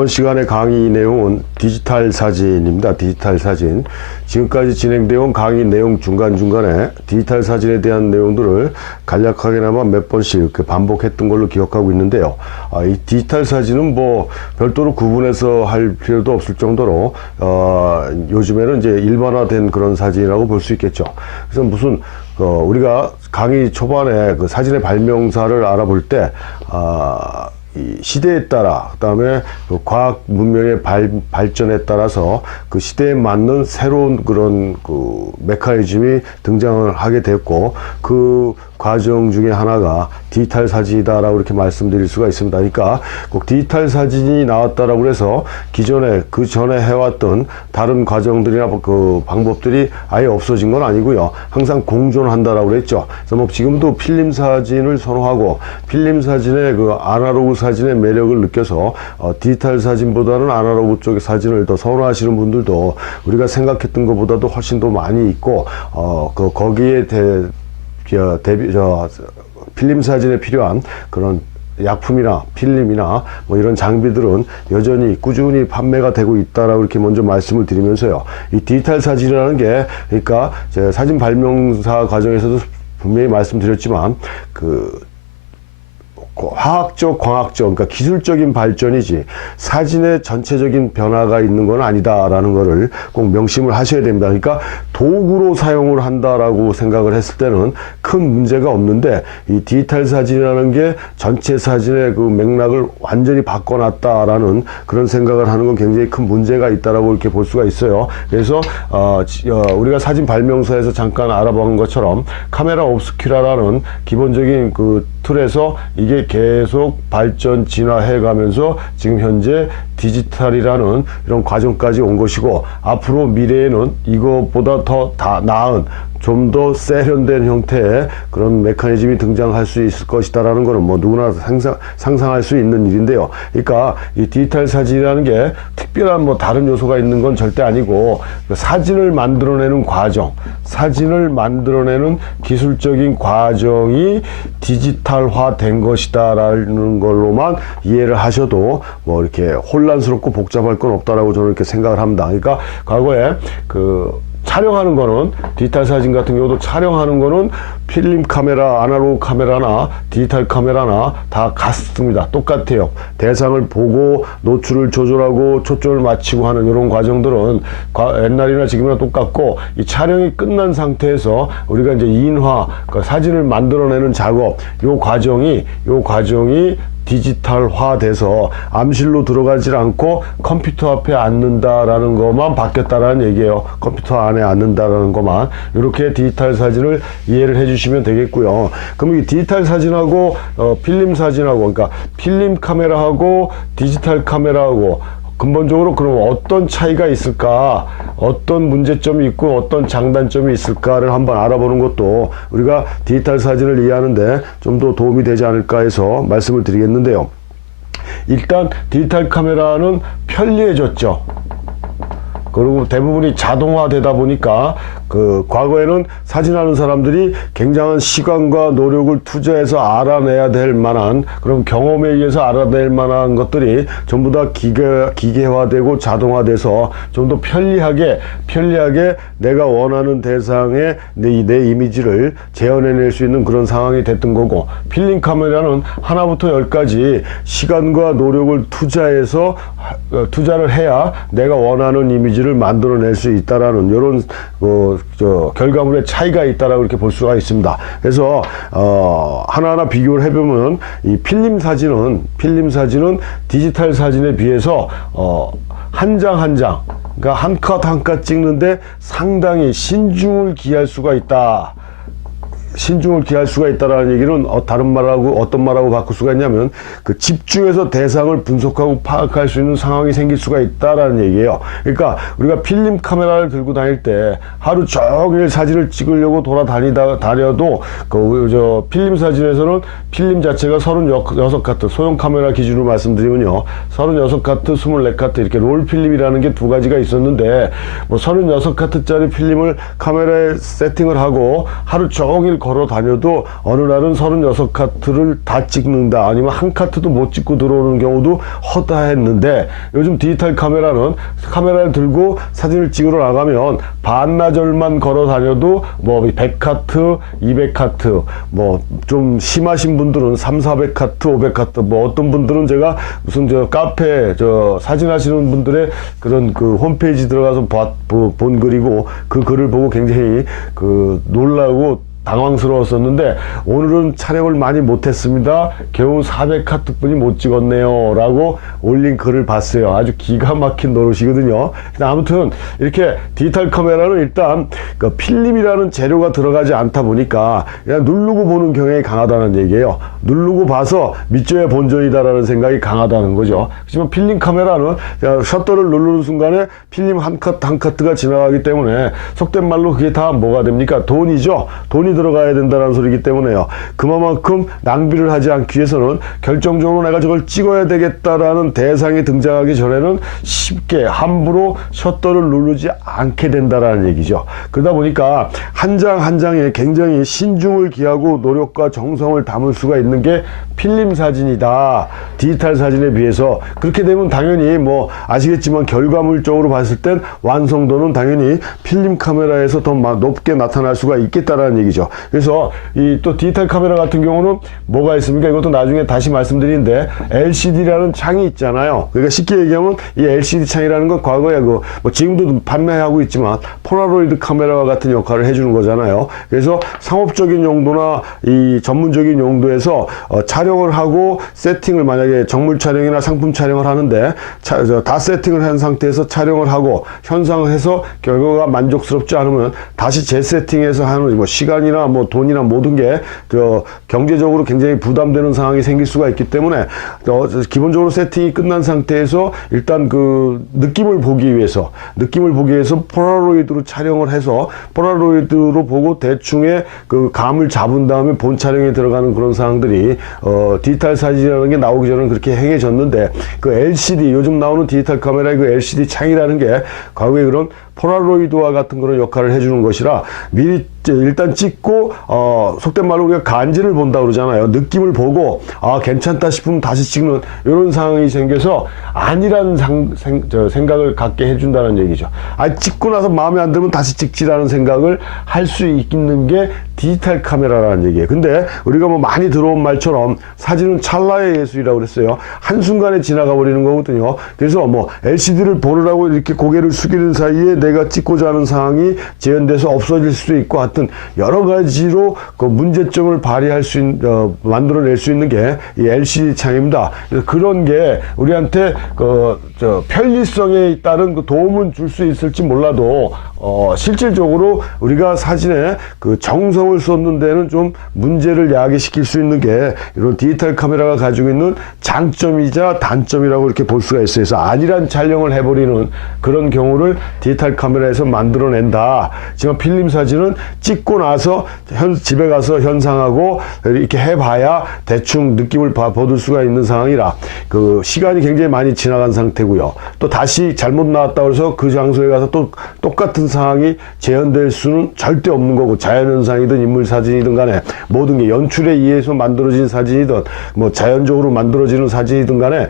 이번 시간의 강의 내용은 디지털 사진입니다. 디지털 사진. 지금까지 진행되어 온 강의 내용 중간중간에 디지털 사진에 대한 내용들을 간략하게나마 몇 번씩 반복했던 걸로 기억하고 있는데요. 이 디지털 사진은 뭐 별도로 구분해서 할 필요도 없을 정도로 요즘에는 이제 일반화된 그런 사진이라고 볼 수 있겠죠. 그래서 무슨 우리가 강의 초반에 그 사진의 발명사를 알아볼 때 이 시대에 따라, 그 다음에 그 과학 문명의 발전에 따라서 그 시대에 맞는 새로운 그런 그 메커니즘이 등장을 하게 됐고, 그 과정 중에 하나가 디지털 사진이다라고 이렇게 말씀드릴 수가 있습니다. 그러니까 꼭 디지털 사진이 나왔다라고 해서 기존에 그 전에 해왔던 다른 과정들이나 그 방법들이 아예 없어진 건 아니고요. 항상 공존한다라고 그랬죠. 그래서 뭐 지금도 필름 사진을 선호하고 필름 사진의 그 아날로그 사진의 매력을 느껴서 디지털 사진보다는 아날로그 쪽의 사진을 더 선호하시는 분들도 우리가 생각했던 것보다도 훨씬 더 많이 있고, 거기에 필름 사진에 필요한 그런 약품이나 필름이나 뭐 이런 장비들은 여전히 꾸준히 판매가 되고 있다라고 이렇게 먼저 말씀을 드리면서요. 이 디지털 사진이라는 게, 그러니까 제가 사진 발명사 과정에서도 분명히 말씀드렸지만, 그 화학적, 광학적, 그러니까 기술적인 발전이지 사진의 전체적인 변화가 있는 건 아니다라는 거를 꼭 명심을 하셔야 됩니다. 그러니까 도구로 사용을 한다라고 생각을 했을 때는 큰 문제가 없는데, 이 디지털 사진이라는 게 전체 사진의 그 맥락을 완전히 바꿔놨다라는 그런 생각을 하는 건 굉장히 큰 문제가 있다라고 이렇게 볼 수가 있어요. 그래서 우리가 사진 발명사에서 잠깐 알아본 것처럼 카메라 옵스큐라라는 기본적인 그 틀에서 이게 계속 발전 진화해 가면서 지금 현재 디지털이라는 이런 과정까지 온 것이고, 앞으로 미래에는 이것보다 더 나은 좀 더 세련된 형태의 그런 메커니즘이 등장할 수 있을 것이다라는 거는 뭐 누구나 상상할 수 있는 일인데요. 그러니까 이 디지털 사진이라는 게 특별한 뭐 다른 요소가 있는 건 절대 아니고, 사진을 만들어내는 과정, 사진을 만들어내는 기술적인 과정이 디지털화 된 것이다라는 걸로만 이해를 하셔도 뭐 이렇게 혼란스럽고 복잡할 건 없다라고 저는 이렇게 생각을 합니다. 그러니까 과거에 촬영하는 거는, 디지털 사진 같은 경우도 촬영하는 거는 필름 카메라, 아날로그 카메라나 디지털 카메라나 다 같습니다. 똑같아요. 대상을 보고 노출을 조절하고 초점을 맞추고 하는 이런 과정들은 옛날이나 지금이나 똑같고, 이 촬영이 끝난 상태에서 우리가 이제 인화, 그 사진을 만들어내는 작업, 요 과정이 디지털화 돼서 암실로 들어가질 않고 컴퓨터 앞에 앉는다라는 것만 바뀌었다라는 얘기예요. 컴퓨터 안에 앉는다라는 것만. 이렇게 디지털 사진을 이해를 해주시면 되겠고요. 그럼 이 디지털 사진하고 필름 사진하고, 그러니까 필름 카메라하고 디지털 카메라하고 근본적으로 그럼 어떤 차이가 있을까, 어떤 문제점이 있고 어떤 장단점이 있을까를 한번 알아보는 것도 우리가 디지털 사진을 이해하는데 좀 더 도움이 되지 않을까 해서 말씀을 드리겠는데요. 일단 디지털 카메라는 편리해졌죠. 그리고 대부분이 자동화되다 보니까 과거에는 사진하는 사람들이 굉장한 시간과 노력을 투자해서 알아내야 될 만한, 그런 경험에 의해서 알아낼 만한 것들이 전부 다 기계화되고 자동화돼서 좀 더 편리하게 내가 원하는 대상에 내 이미지를 재현해낼 수 있는 그런 상황이 됐던 거고, 필름 카메라는 하나부터 열까지 시간과 노력을 투자를 해야 내가 원하는 이미지를 만들어낼 수 있다라는 이런 결과물의 차이가 있다라고 이렇게 볼 수가 있습니다. 그래서 하나하나 비교를 해보면 이 필름 사진은 디지털 사진에 비해서 한 장 한 장, 그러니까 한 컷 한 컷 찍는데 상당히 신중을 기할 수가 있다. 신중을 기할 수가 있다라는 얘기는 어떤 말하고 바꿀 수가 있냐면, 그 집중해서 대상을 분석하고 파악할 수 있는 상황이 생길 수가 있다라는 얘기예요. 그러니까 우리가 필름 카메라를 들고 다닐 때 하루 종일 사진을 찍으려고 다녀도 필름 사진에서는 필름 자체가 36카트, 소형 카메라 기준으로 말씀드리면요, 36카트, 24카트 이렇게 롤 필름이라는 게 두 가지가 있었는데, 뭐 36카트짜리 필름을 카메라에 세팅을 하고 하루 종일 걸어 다녀도 어느 날은 36카트를 다 찍는다, 아니면 한 카트도 못 찍고 들어오는 경우도 허다했는데, 요즘 디지털 카메라는 카메라를 들고 사진을 찍으러 나가면 반나절만 걸어 다녀도 뭐 100카트, 200카트, 뭐 좀 심하신 분들은 300, 400카트, 500카트, 뭐 어떤 분들은 제가 무슨 저 카페 사진 하시는 분들의 그런 그 홈페이지 들어가서 본 글이고, 그 글을 보고 굉장히 놀라고 당황스러웠었는데, 오늘은 촬영을 많이 못했습니다. 겨우 400카트 뿐이 못 찍었네요 라고 올린 글을 봤어요. 아주 기가 막힌 노릇이거든요. 아무튼 이렇게 디지털 카메라는 일단 그 필름이라는 재료가 들어가지 않다 보니까 그냥 누르고 보는 경향이 강하다는 얘기예요. 누르고 봐서 밑줘야 본전이다라는 생각이 강하다는 거죠. 하지만 필름 카메라는 셔터를 누르는 순간에 필름 한 카트 한 카트가 지나가기 때문에, 속된 말로 그게 다 뭐가 됩니까? 돈이죠. 돈이 들어가야 된다는 소리이기 때문에요. 그만큼 낭비를 하지 않기 위해서는 결정적으로 내가 저걸 찍어야 되겠다라는 대상이 등장하기 전에는 쉽게 함부로 셔터를 누르지 않게 된다라는 얘기죠. 그러다 보니까 한 장 한 장에 굉장히 신중을 기하고 노력과 정성을 담을 수가 있는 게 필름 사진이다, 디지털 사진에 비해서. 그렇게 되면 당연히 뭐 아시겠지만 결과물적으로 봤을 땐 완성도는 당연히 필름 카메라에서 더 높게 나타날 수가 있겠다라는 얘기죠. 그래서 이 또 디지털 카메라 같은 경우는 뭐가 있습니까? 이것도 나중에 다시 말씀드리는데, LCD라는 창이 있잖아요. 그러니까 쉽게 얘기하면 이 LCD 창이라는 건 과거에 뭐 지금도 판매하고 있지만 폴라로이드 카메라와 같은 역할을 해주는 거잖아요. 그래서 상업적인 용도나 이 전문적인 용도에서 촬영을 하고 세팅을, 만약에 정물 촬영이나 상품 촬영을 하는데 다 세팅을 한 상태에서 촬영을 하고 현상을 해서 결과가 만족스럽지 않으면 다시 재세팅해서 하는, 뭐 시간이나 뭐 돈이나 모든 게 경제적으로 굉장히 부담되는 상황이 생길 수가 있기 때문에, 기본적으로 세팅이 끝난 상태에서 일단 그 느낌을 보기 위해서 폴라로이드로 촬영을 해서 폴라로이드로 보고 대충의 그 감을 잡은 다음에 본 촬영에 들어가는 그런 상황들이 디지털 사진이라는 게 나오기 전에는 그렇게 행해졌는데, 그 LCD, 요즘 나오는 디지털 카메라의 그 LCD 창이라는 게 과거에 그런 폴라로이드와 같은 그런 역할을 해주는 것이라, 미리 일단 찍고 속된 말로 우리가 간지를 본다 그러잖아요. 느낌을 보고 괜찮다 싶으면 다시 찍는 이런 상황이 생겨서 아니라는 생각을 갖게 해준다는 얘기죠. 찍고 나서 마음에 안 들면 다시 찍지라는 생각을 할 수 있는 게 디지털 카메라라는 얘기예요. 근데 우리가 뭐 많이 들어온 말처럼 사진은 찰나의 예술이라고 그랬어요. 한순간에 지나가 버리는 거거든요. 그래서 뭐 LCD를 보느라고 이렇게 고개를 숙이는 사이에 내가 찍고자 하는 상황이 재현돼서 없어질 수도 있고, 하여튼 여러 가지로 그 문제점을 발휘할 수 있는, 만들어낼 수 있는 게 이 LCD 창입니다. 그래서 그런 게 우리한테 편리성에 따른 그 도움은 줄 수 있을지 몰라도, 실질적으로 우리가 사진에 그 정성을 쏟는 데는 좀 문제를 야기시킬 수 있는 게 이런 디지털 카메라가 가지고 있는 장점이자 단점이라고 이렇게 볼 수가 있어요. 그래서 안일한 촬영을 해버리는 그런 경우를 디지털 카메라에서 만들어낸다. 지금 필름 사진은 찍고 나서 집에 가서 현상하고 이렇게 해봐야 대충 느낌을 보들 수가 있는 상황이라, 그 시간이 굉장히 많이 지나간 상태고요. 또 다시 잘못 나왔다고 해서 그 장소에 가서 또 똑같은 상황이 재현될 수는 절대 없는 거고, 자연현상이든 인물사진이든 간에 모든 게 연출에 의해서 만들어진 사진이든 뭐 자연적으로 만들어지는 사진이든 간에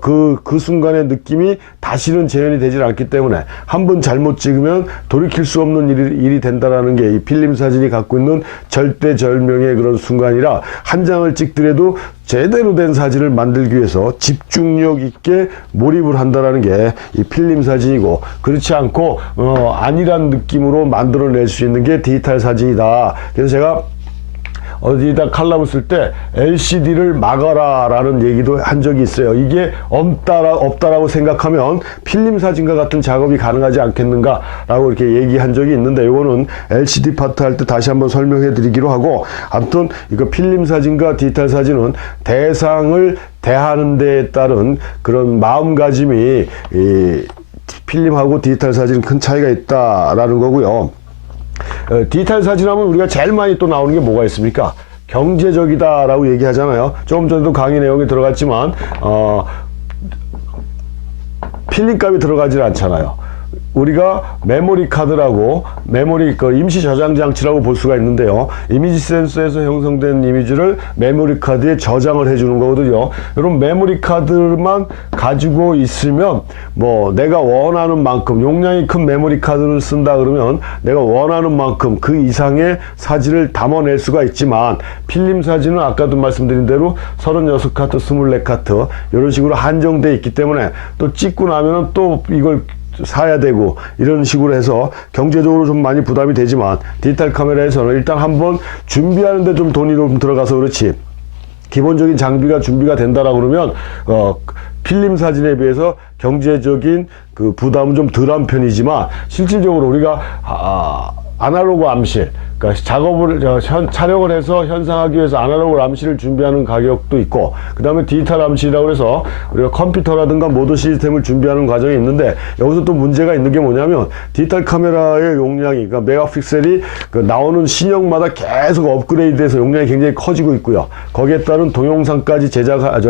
그 순간의 느낌이 다시는 재현이 되질 않기 때문에, 한번 잘못 찍으면 돌이킬 수 없는 일이 된다라는 게 이 필름 사진이 갖고 있는 절대절명의 그런 순간이라, 한 장을 찍더라도 제대로 된 사진을 만들기 위해서 집중력 있게 몰입을 한다라는 게 이 필름 사진이고, 그렇지 않고 안일한 느낌으로 만들어낼 수 있는 게 디지털 사진이다. 그래서 제가 어디다 칼럼을 쓸 때 LCD를 막아라 라는 얘기도 한 적이 있어요. 이게 없다라고 생각하면 필름 사진과 같은 작업이 가능하지 않겠는가 라고 이렇게 얘기한 적이 있는데, 이거는 LCD 파트 할 때 다시 한번 설명해 드리기로 하고, 아무튼 이거 필름 사진과 디지털 사진은 대상을 대하는 데에 따른 그런 마음가짐이 이 필름하고 디지털 사진은 큰 차이가 있다라는 거고요. 디지털 사진하면 우리가 제일 많이 또 나오는 게 뭐가 있습니까? 경제적이다 라고 얘기하잖아요. 조금 전에도 강의 내용에 들어갔지만 필름값이 들어가질 않잖아요. 우리가 메모리 카드라고 메모리 그 임시 저장 장치라고 볼 수가 있는데요. 이미지 센서에서 형성된 이미지를 메모리 카드에 저장을 해주는 거거든요. 이런 메모리 카드만 가지고 있으면 뭐 내가 원하는 만큼 용량이 큰 메모리 카드를 쓴다 그러면 내가 원하는 만큼 그 이상의 사진을 담아낼 수가 있지만 필름 사진은 아까도 말씀드린 대로 36카트, 24카트 이런 식으로 한정돼 있기 때문에 또 찍고 나면은 또 이걸 사야 되고 이런 식으로 해서 경제적으로 좀 많이 부담이 되지만 디지털 카메라에서는 일단 한번 준비하는데 좀 돈이 좀 들어가서 그렇지 기본적인 장비가 준비가 된다라고 그러면 필름 사진에 비해서 경제적인 그 부담은 좀 덜한 편이지만 실질적으로 우리가 아날로그 암실 그러니까 작업을 촬영을 해서 현상하기 위해서 아날로그 암실을 준비하는 가격도 있고 그 다음에 디지털 암실이라고 해서 우리가 컴퓨터라든가 모든 시스템을 준비하는 과정이 있는데 여기서 또 문제가 있는 게 뭐냐면 디지털 카메라의 용량이 그러니까 메가픽셀이 그 나오는 신형마다 계속 업그레이드돼서 용량이 굉장히 커지고 있고요. 거기에 따른 동영상까지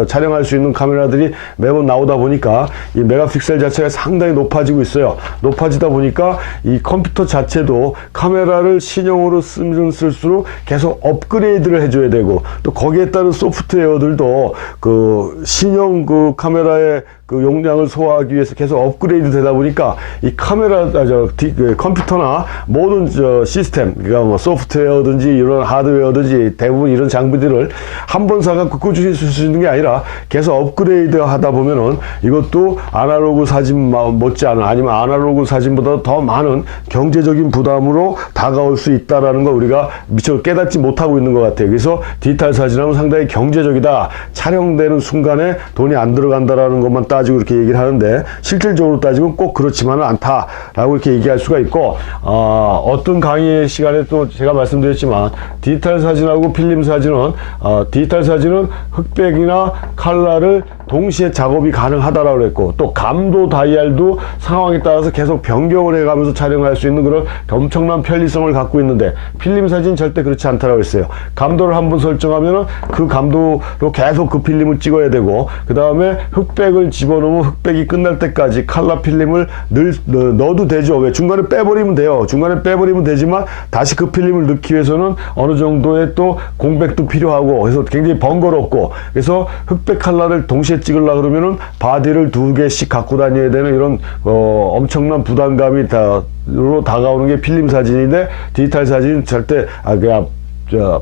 촬영할 수 있는 카메라들이 매번 나오다 보니까 이 메가픽셀 자체가 상당히 높아지고 있어요. 높아지다 보니까 이 컴퓨터 자체도 카메라를 신형으로 쓰면 쓸수록 계속 업그레이드를 해줘야 되고 또 거기에 따른 소프트웨어들도 그 신형 그 카메라의 그 용량을 소화하기 위해서 계속 업그레이드 되다 보니까 이 카메라, 컴퓨터나 모든 시스템, 그러니까 뭐 소프트웨어든지 이런 하드웨어든지 대부분 이런 장비들을 한 번 사갖고 꾸준히 쓸 수 있는 게 아니라 계속 업그레이드 하다 보면은 이것도 아날로그 사진 못지않은 아니면 아날로그 사진보다 더 많은 경제적인 부담으로 다가올 수 있다라는 걸 우리가 미처 깨닫지 못하고 있는 것 같아요. 그래서 디지털 사진하면 상당히 경제적이다. 촬영되는 순간에 돈이 안 들어간다라는 것만 따지고 이렇게 얘기를 하는데 실질적으로 따지면 꼭 그렇지만은 않다라고 이렇게 얘기할 수가 있고 어떤 강의 시간에 또 제가 말씀드렸지만 디지털 사진하고 필름 사진은 디지털 사진은 흑백이나 컬러를 동시에 작업이 가능하다라고 그랬고 또 감도 다이얼도 상황에 따라서 계속 변경을 해가면서 촬영할 수 있는 그런 엄청난 편리성을 갖고 있는데 필름 사진 절대 그렇지 않다라고 했어요. 감도를 한번 설정하면은 그 감도로 계속 그 필름을 찍어야 되고 그 다음에 흑백을 집어넣으면 흑백이 끝날 때까지 컬러 필름을 넣어도 되죠. 왜 중간에 빼버리면 돼요. 중간에 빼버리면 되지만 다시 그 필름을 넣기 위해서는 어느 정도의 또 공백도 필요하고 그래서 굉장히 번거롭고 그래서 흑백 컬러를 동시에 찍으려고 그러면은 바디를 2개씩 갖고 다녀야 되는 이런 엄청난 부담감이 다가오는 게 필름 사진인데 디지털 사진은 절대 그냥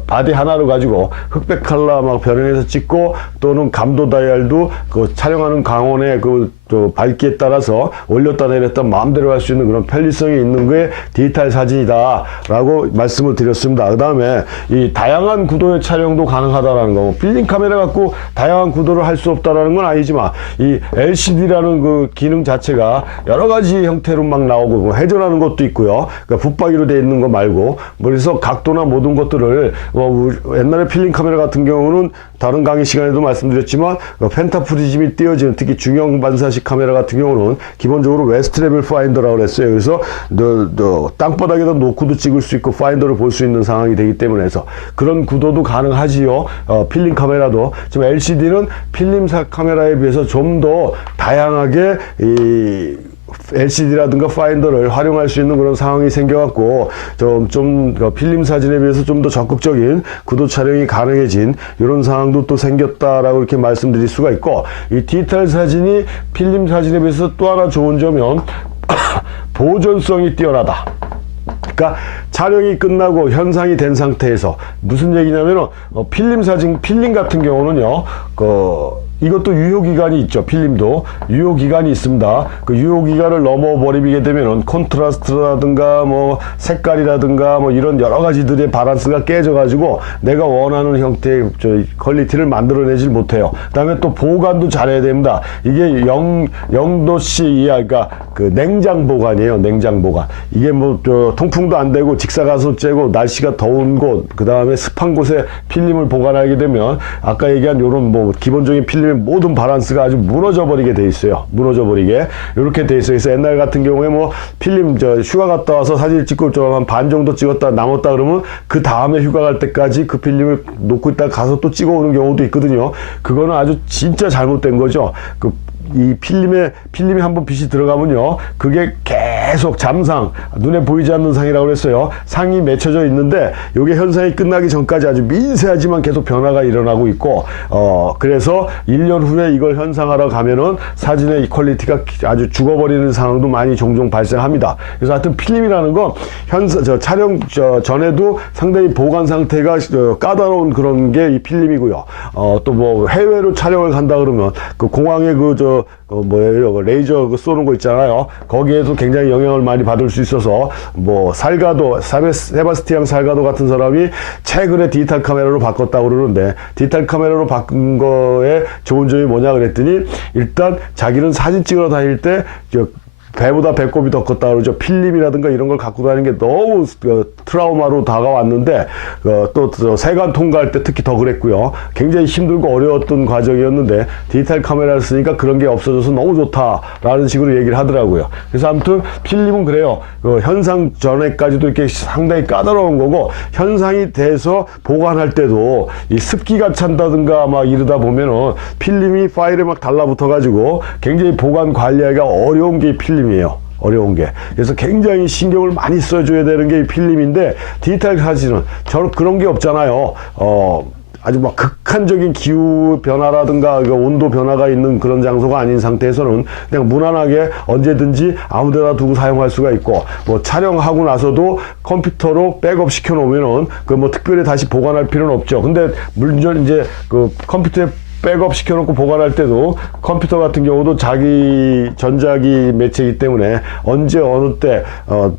바디 하나로 가지고 흑백 컬러 막 변형해서 찍고 또는 감도 다이얼도 그 촬영하는 광원의 그 밝기에 따라서 올렸다 내렸다 마음대로 할 수 있는 그런 편리성이 있는 게 디지털 사진이다 라고 말씀을 드렸습니다. 그 다음에 이 다양한 구도의 촬영도 가능하다라는 거 필름 카메라 갖고 다양한 구도를 할 수 없다라는 건 아니지만 이 LCD라는 그 기능 자체가 여러 가지 형태로 막 나오고 뭐 회전하는 것도 있고요. 그러니까 붙박이로 되어 있는 거 말고 그래서 각도나 모든 것들을 옛날에 필름 카메라 같은 경우는 다른 강의 시간에도 말씀드렸지만 펜타프리즘이 띄어지는 특히 중형 반사식 카메라 같은 경우는 기본적으로 웨스트 레벨 파인더라고 그랬어요. 그래서 땅바닥에다 놓고도 찍을 수 있고 파인더를 볼 수 있는 상황이 되기 때문에 해서 그런 구도도 가능하지요. 필름 카메라도 지금 LCD는 필름 카메라에 비해서 좀 더 다양하게 이 LCD라든가 파인더를 활용할 수 있는 그런 상황이 생겨갖고 좀 필름 사진에 비해서 좀 더 적극적인 구도 촬영이 가능해진 이런 상황도 또 생겼다라고 이렇게 말씀드릴 수가 있고 이 디지털 사진이 필름 사진에 비해서 또 하나 좋은 점은 보존성이 뛰어나다. 그러니까 촬영이 끝나고 현상이 된 상태에서 무슨 얘기냐면은 필름 사진 필름 같은 경우는요 이것도 유효기간이 있죠. 필름도 유효기간이 있습니다. 그 유효기간을 넘어버리게 되면은 콘트라스트라든가 뭐 색깔이라든가 뭐 이런 여러 가지들의 바란스가 깨져가지고 내가 원하는 형태의 퀄리티를 만들어내질 못해요. 그 다음에 또 보관도 잘해야 됩니다. 이게 0도씨 이하, 그러니까 그 냉장 보관이에요. 냉장 보관. 이게 뭐 통풍도 안 되고 직사광선제고 날씨가 더운 곳, 그 다음에 습한 곳에 필름을 보관하게 되면 아까 얘기한 요런 뭐 기본적인 필름 모든 바란스가 아주 무너져 버리게 돼 있어요. 무너져 버리게 이렇게 돼 있어요. 그래서 옛날 같은 경우에 뭐 필름 휴가 갔다 와서 사진 찍고 좀 한 반 정도 찍었다 남았다 그러면 그 다음에 휴가 갈 때까지 그 필름을 놓고 있다가 가서 또 찍어 오는 경우도 있거든요. 그거는 아주 진짜 잘못된 거죠. 이 필름에 한번 빛이 들어가면요 그게 계속 잠상, 눈에 보이지 않는 상이라고 그랬어요. 상이 맺혀져 있는데 이게 현상이 끝나기 전까지 아주 미세하지만 계속 변화가 일어나고 있고, 그래서 1년 후에 이걸 현상화로 가면은 사진의 퀄리티가 아주 죽어버리는 상황도 많이 종종 발생합니다. 그래서 하여튼 필름이라는 건 촬영 전에도 상당히 보관 상태가 까다로운 그런 게 이 필름이고요. 또 뭐 해외로 촬영을 간다 그러면 그 공항에 뭐예요? 레이저 쏘는 거 있잖아요. 거기에도 굉장히 영향을 많이 받을 수 있어서, 뭐 살가도, 세바스티앙 살가도 같은 사람이 최근에 디지털 카메라로 바꿨다고 그러는데, 디지털 카메라로 바꾼 거에 좋은 점이 뭐냐 그랬더니, 일단 자기는 사진 찍으러 다닐 때 배보다 배꼽이 더 컸다 그러죠. 필름이라든가 이런 걸 갖고 다니는 게 너무 트라우마로 다가왔는데, 또 세관 통과할 때 특히 더 그랬고요. 굉장히 힘들고 어려웠던 과정이었는데 디지털 카메라를 쓰니까 그런 게 없어져서 너무 좋다라는 식으로 얘기를 하더라고요. 그래서 아무튼 필름은 그래요. 현상 전에까지도 이렇게 상당히 까다로운 거고, 현상이 돼서 보관할 때도 이 습기가 찬다든가 막 이러다 보면은 필름이 파일에 막 달라붙어 가지고 굉장히 보관 관리하기가 어려운 게 필름이에요. 어려운 게. 그래서 굉장히 신경을 많이 써줘야 되는 게 이 필름인데, 디지털 사진은 그런 게 없잖아요. 아주 막 극한적인 기후 변화라든가 온도 변화가 있는 그런 장소가 아닌 상태에서는 그냥 무난하게 언제든지 아무데나 두고 사용할 수가 있고, 뭐 촬영하고 나서도 컴퓨터로 백업 시켜 놓으면은 그 뭐 특별히 다시 보관할 필요는 없죠. 근데 물론 이제 그 컴퓨터에 백업 시켜놓고 보관할 때도 컴퓨터 같은 경우도 자기 전자기 매체이기 때문에 언제 어느 때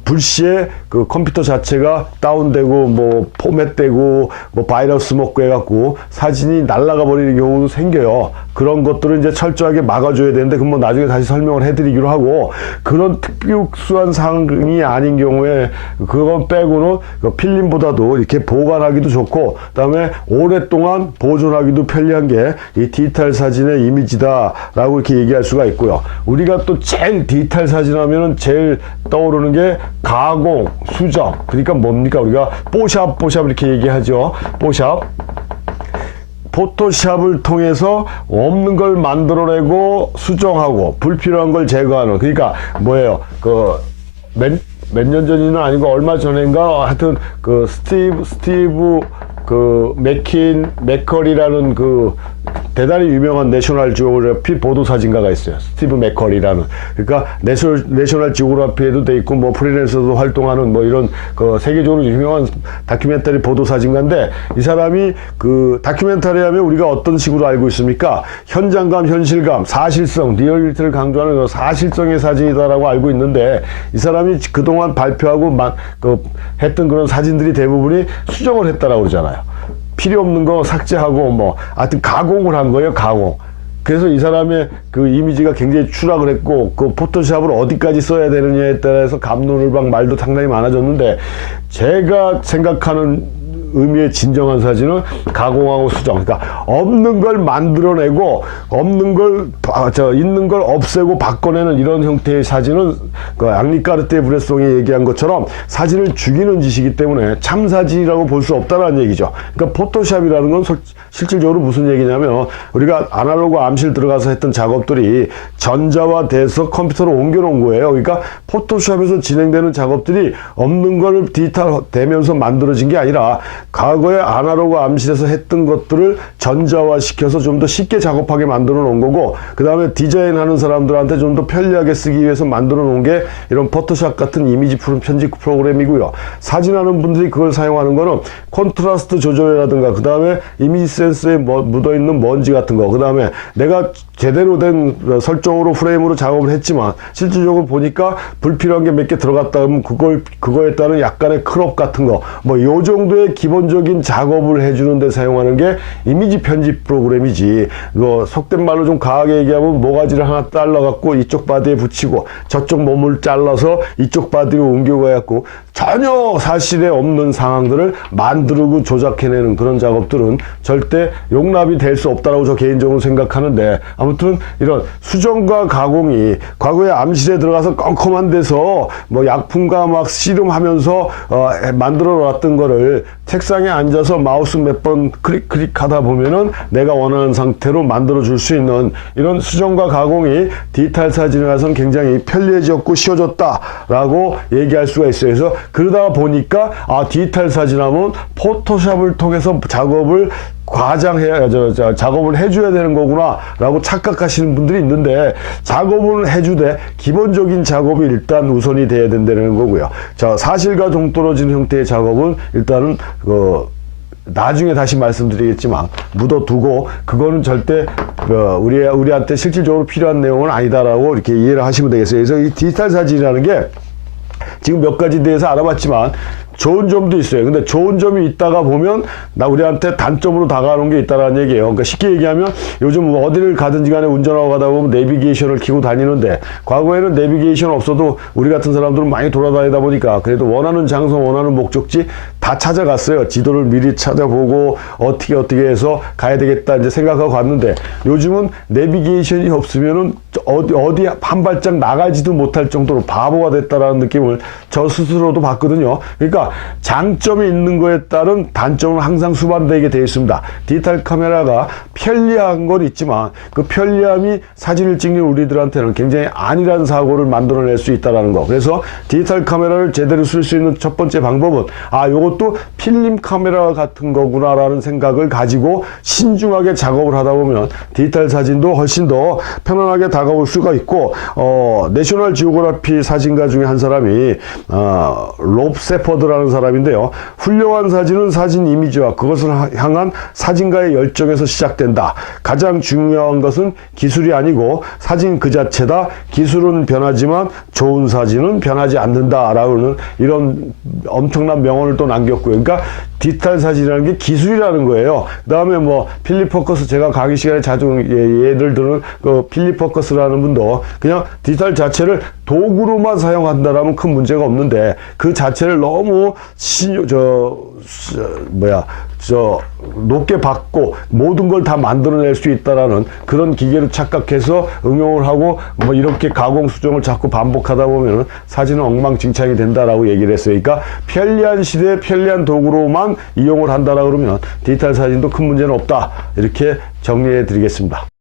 불시에 그 컴퓨터 자체가 다운되고 뭐 포맷되고 뭐 바이러스 먹고 해갖고 사진이 날아가 버리는 경우도 생겨요. 그런 것들을 이제 철저하게 막아줘야 되는데, 그건 뭐 나중에 다시 설명을 해드리기로 하고, 그런 특별수한 상황이 아닌 경우에 그건 빼고는 필름보다도 이렇게 보관하기도 좋고, 그다음에 오랫동안 보존하기도 편리한 게 이 디지털 사진의 이미지다라고 이렇게 얘기할 수가 있고요. 우리가 또 제일 디지털 사진 하면은 제일 떠오르는 게 가공, 수정. 그러니까 뭡니까? 우리가 뽀샵 이렇게 얘기하죠. 뽀샵. 포토샵을 통해서 없는 걸 만들어내고 수정하고 불필요한 걸 제거하는, 그러니까 뭐예요? 몇 년 전이는 아니고 얼마 전인가 하여튼 스티브 맥커리라는 대단히 유명한 내셔널 지오그래피 보도사진가가 있어요. 스티브 맥커리라는. 그러니까 내셔널 지오그래피에도 돼 있고, 뭐 프리랜서도 활동하는 뭐 이런 세계적으로 유명한 다큐멘터리 보도사진가인데, 이 사람이 다큐멘터리 하면 우리가 어떤 식으로 알고 있습니까? 현장감, 현실감, 사실성, 리얼리티를 강조하는 사실성의 사진이다라고 알고 있는데, 이 사람이 그동안 발표하고 했던 그런 사진들이 대부분이 수정을 했다라고 그러잖아요. 필요 없는 거 삭제하고 뭐 하여튼 가공을 한 거예요. 가공. 그래서 이 사람의 그 이미지가 굉장히 추락을 했고, 그 포토샵을 어디까지 써야 되느냐에 따라서 갑론을박 말도 상당히 많아졌는데, 제가 생각하는 의미의 진정한 사진은 가공하고 수정. 그러니까 없는 걸 만들어내고 있는 걸 없애고 바꿔내는 이런 형태의 사진은 앙리 까르띠에 브레송이 얘기한 것처럼 사진을 죽이는 짓이기 때문에 참 사진이라고 볼 수 없다는 얘기죠. 그러니까 포토샵이라는 건 실질적으로 무슨 얘기냐면, 우리가 아날로그 암실 들어가서 했던 작업들이 전자화돼서 컴퓨터로 옮겨놓은 거예요. 그러니까 포토샵에서 진행되는 작업들이 없는 걸 디지털 되면서 만들어진 게 아니라, 과거에 아날로그 암실에서 했던 것들을 전자화 시켜서 좀 더 쉽게 작업하게 만들어 놓은 거고, 그 다음에 디자인하는 사람들한테 좀 더 편리하게 쓰기 위해서 만들어 놓은 게 이런 포토샵 같은 이미지 편집 프로그램이고요. 사진하는 분들이 그걸 사용하는 거는 콘트라스트 조절이라든가, 그 다음에 이미지 센서에 묻어있는 먼지 같은 거, 그 다음에 내가 제대로 된 설정으로 프레임으로 작업을 했지만 실질적으로 보니까 불필요한 게 몇 개 들어갔다 하면 그거에 따른 약간의 크롭 같은 거, 뭐 요 정도의 기본적인 작업을 해주는 데 사용하는 게 이미지 편집 프로그램이지, 속된 말로 좀 과하게 얘기하면 모가지를 하나 잘라갖고 이쪽 바디에 붙이고 저쪽 몸을 잘라서 이쪽 바디로 옮겨가갖고 전혀 사실에 없는 상황들을 만들고 조작해내는 그런 작업들은 절대 용납이 될 수 없다라고 저 개인적으로 생각하는데, 아무튼 이런 수정과 가공이 과거에 암실에 들어가서 껌껌한 데서 뭐 약품과 막 씨름하면서 만들어 놨던 거를 책상에 앉아서 마우스 몇 번 클릭 하다 보면은 내가 원하는 상태로 만들어 줄 수 있는 이런 수정과 가공이 디지털 사진에 가서는 굉장히 편리해졌고 쉬워졌다라고 얘기할 수가 있어요. 그래서 그러다 보니까 디지털 사진하면 포토샵을 통해서 작업을 작업을 해줘야 되는 거구나 라고 착각하시는 분들이 있는데, 작업을 해주되 기본적인 작업이 일단 우선이 돼야 된다는 거고요. 자, 사실과 동떨어진 형태의 작업은 일단은 나중에 다시 말씀드리겠지만 묻어두고, 그거는 절대 우리한테 실질적으로 필요한 내용은 아니다라고 이렇게 이해를 하시면 되겠어요. 그래서 이 디지털 사진이라는 게 지금 몇 가지 대해서 알아봤지만 좋은 점도 있어요. 근데 좋은 점이 있다가 보면 우리한테 단점으로 다가오는 게 있다라는 얘기예요. 그러니까 쉽게 얘기하면 요즘 어디를 가든지 간에 운전하고 가다 보면 내비게이션을 켜고 다니는데, 과거에는 내비게이션 없어도 우리 같은 사람들은 많이 돌아다니다 보니까 그래도 원하는 장소, 원하는 목적지 다 찾아갔어요. 지도를 미리 찾아보고 어떻게 해서 가야 되겠다 이제 생각하고 갔는데, 요즘은 내비게이션이 없으면은 어디 한 발짝 나가지도 못할 정도로 바보가 됐다라는 느낌을 저 스스로도 받거든요. 그러니까 장점이 있는 거에 따른 단점은 항상 수반되게 되어 있습니다. 디지털 카메라가 편리한 건 있지만 그 편리함이 사진을 찍는 우리들한테는 굉장히 안일한 사고를 만들어낼 수 있다는 거. 그래서 디지털 카메라를 제대로 쓸 수 있는 첫 번째 방법은 요것도 필름 카메라 같은 거구나라는 생각을 가지고 신중하게 작업을 하다 보면 디지털 사진도 훨씬 더 편안하게 다가올 수가 있고, 내셔널 지오그래피 사진가 중에 한 사람이 롭 세퍼드라는 사람인데요. 훌륭한 사진은 사진 이미지와 그것을 향한 사진가의 열정에서 시작된다. 가장 중요한 것은 기술이 아니고 사진 그 자체다. 기술은 변하지만 좋은 사진은 변하지 않는다라는 이런 엄청난 명언을 또 남겼고요. 그러니까 디지털 사진이라는 게 기술이라는 거예요. 그 다음에 뭐 필립 포커스, 제가 강의 시간에 자주 예를 들은 그 필립 포커스라는 분도 그냥 디지털 자체를 도구로만 사용한다라면 큰 문제가 없는데, 그 자체를 너무 높게 받고 모든 걸 다 만들어낼 수 있다라는 그런 기계로 착각해서 응용을 하고 뭐 이렇게 가공 수정을 자꾸 반복하다 보면 사진은 엉망진창이 된다라고 얘기를 했어요. 그러니까 편리한 시대에 편리한 도구로만 이용을 한다라 그러면 디지털 사진도 큰 문제는 없다, 이렇게 정리해 드리겠습니다.